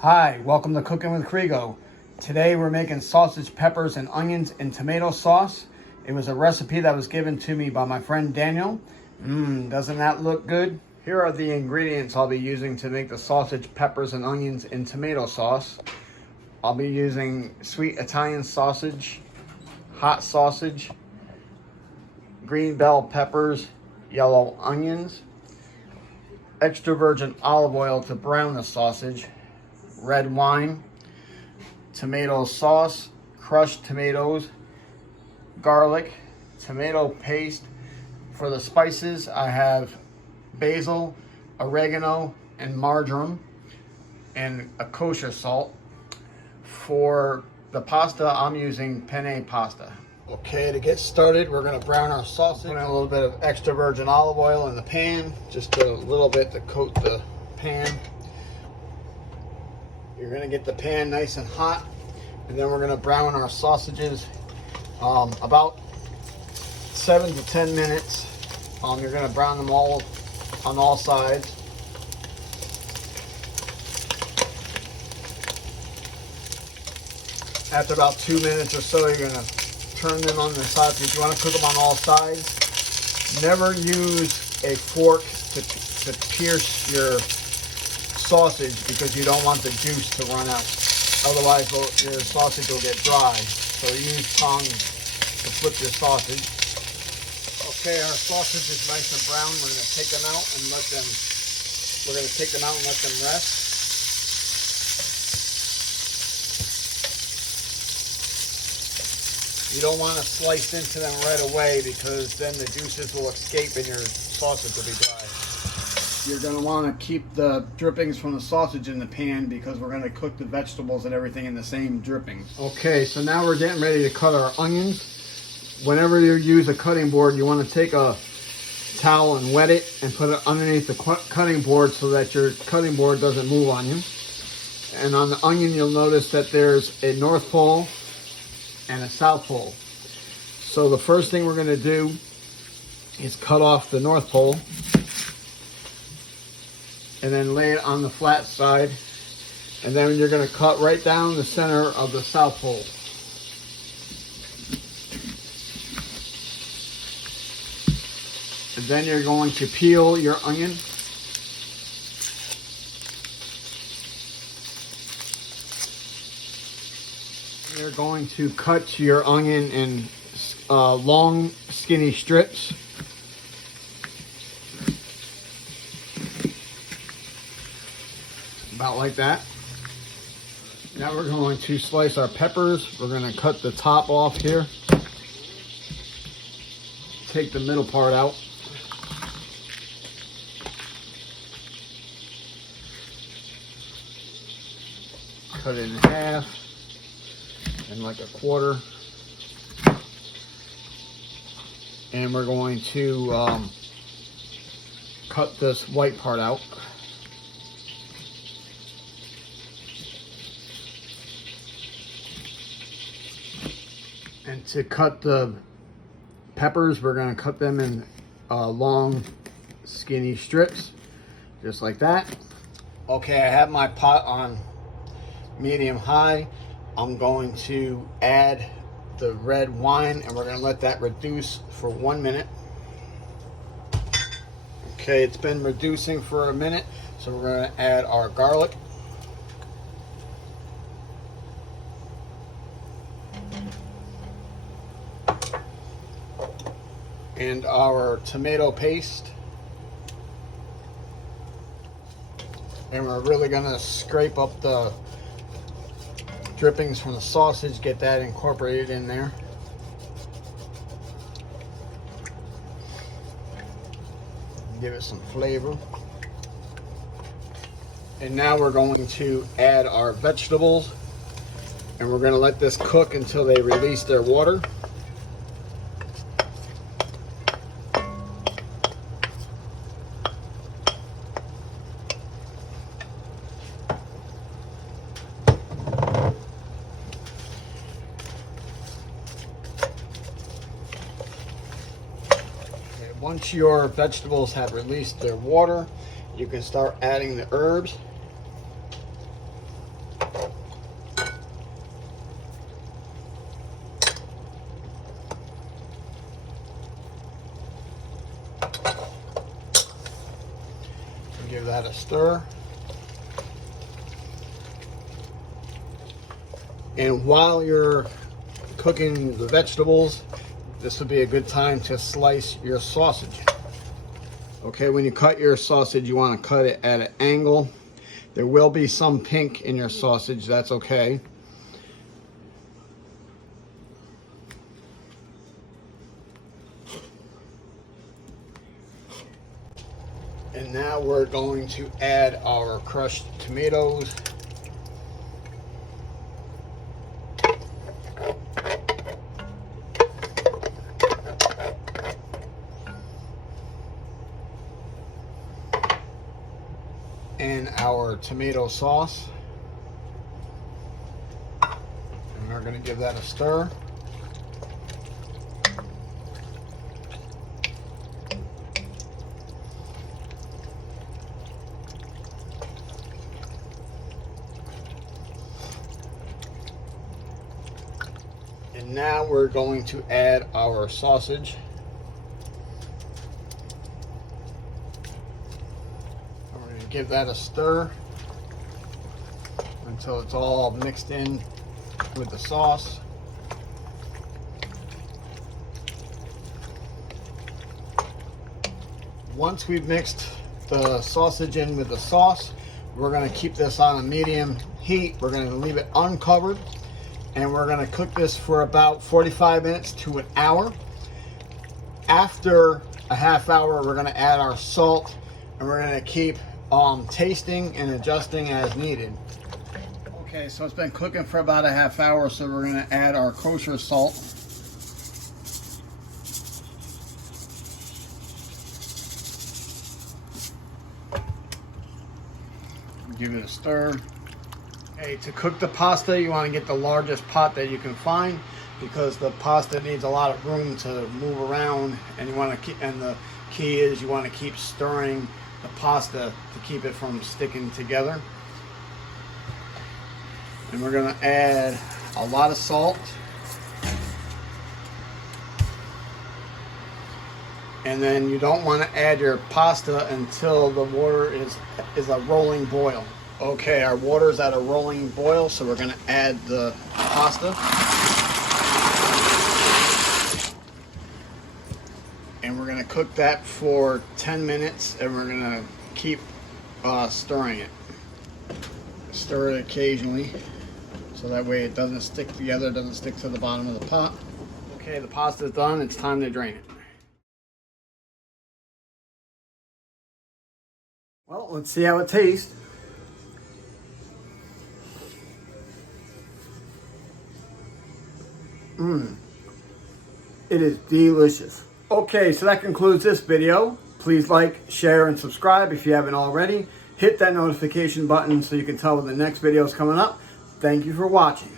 Hi, welcome to Cooking with Krigo. Today we're making sausage, peppers, and onions in tomato sauce. It was a recipe that was given to me by my friend Daniel. Doesn't that look good? Here are the ingredients I'll be using to make the sausage, peppers, and onions in tomato sauce. I'll be using sweet Italian sausage, hot sausage, green bell peppers, yellow onions, extra virgin olive oil to brown the sausage, red wine, tomato sauce, crushed tomatoes, garlic, tomato paste. For the spices, I have basil, oregano, and marjoram, and a kosher salt. For the pasta, I'm using penne pasta. Okay, to get started, we're gonna brown our sausage. Put in a little bit of extra virgin olive oil in the pan, just a little bit to coat the pan. You're gonna get the pan nice and hot, and then we're gonna brown our sausages about 7 to 10 minutes. You're gonna brown them all on all sides. After about 2 minutes or so, you're gonna turn them on the sides. If you want to cook them on all sides, never use a fork to pierce your sausage because you don't want the juice to run out. Otherwise, your sausage will get dry. So use tongs to flip your sausage. Okay, our sausage is nice and brown. We're going to take them out and let them. We're going to take them out and let them rest. You don't want to slice into them right away because then the juices will escape and your sausage will be dry. You're going to want to keep the drippings from the sausage in the pan because we're going to cook the vegetables and everything in the same drippings. Okay, so now we're getting ready to cut our onions. Whenever you use a cutting board, you want to take a towel and wet it and put it underneath the cutting board so that your cutting board doesn't move on you. And on the onion, you'll notice that there's a north pole and a south pole. So the first thing we're going to do is cut off the north pole and then lay it on the flat side, and then you're going to cut right down the center of the south pole. And then you're going to peel your onion. You're going to cut your onion in long, skinny strips. About like that. Now we're going to slice our peppers. We're going to cut the top off here. Take the middle part out. Cut it in half. And like a quarter, and we're going to cut this white part out. And to cut the peppers, we're going to cut them in long, skinny strips, just like that. Okay, I have my pot on medium high. I'm going to add the red wine and we're going to let that reduce for 1 minute. Okay, it's been reducing for a minute, so we're going to add our garlic. And our tomato paste. And we're really going to scrape up the drippings from the sausage, get that incorporated in there. Give it some flavor. And now we're going to add our vegetables, and we're going to let this cook until they release their water. Once your vegetables have released their water, you can start adding the herbs. Give that a stir. And while you're cooking the vegetables, this would be a good time to slice your sausage. Okay, when you cut your sausage, you want to cut it at an angle. There will be some pink in your sausage, that's okay. And now we're going to add our crushed tomatoes. And our tomato sauce. And we're going to give that a stir. And now we're going to add our sausage. And we're going to give that a stir until it's all mixed in with the sauce. Once we've mixed the sausage in with the sauce, we're going to keep this on a medium heat. We're going to leave it uncovered. And we're going to cook this for about 45 minutes to an hour. After a half hour, we're going to add our salt, and we're going to keep tasting and adjusting as needed. Okay, so it's been cooking for about a half hour, so we're going to add our kosher salt. Give it a stir. Okay, to cook the pasta, you want to get the largest pot that you can find, because the pasta needs a lot of room to move around, and you want to keep, and the key is you want to keep stirring the pasta to keep it from sticking together. And we're going to add a lot of salt. And then you don't want to add your pasta until the water is a rolling boil. Okay, our water is at a rolling boil, so we're going to add the pasta. And we're going to cook that for 10 minutes, and we're going to keep stirring it. Stir it occasionally, so that way it doesn't stick together, doesn't stick to the bottom of the pot. Okay, the pasta is done. It's time to drain it. Well, let's see how it tastes. It is delicious. Okay, so that concludes this video. Please like, share, and subscribe if you haven't already. Hit that notification button so you can tell when the next video is coming up. Thank you for watching.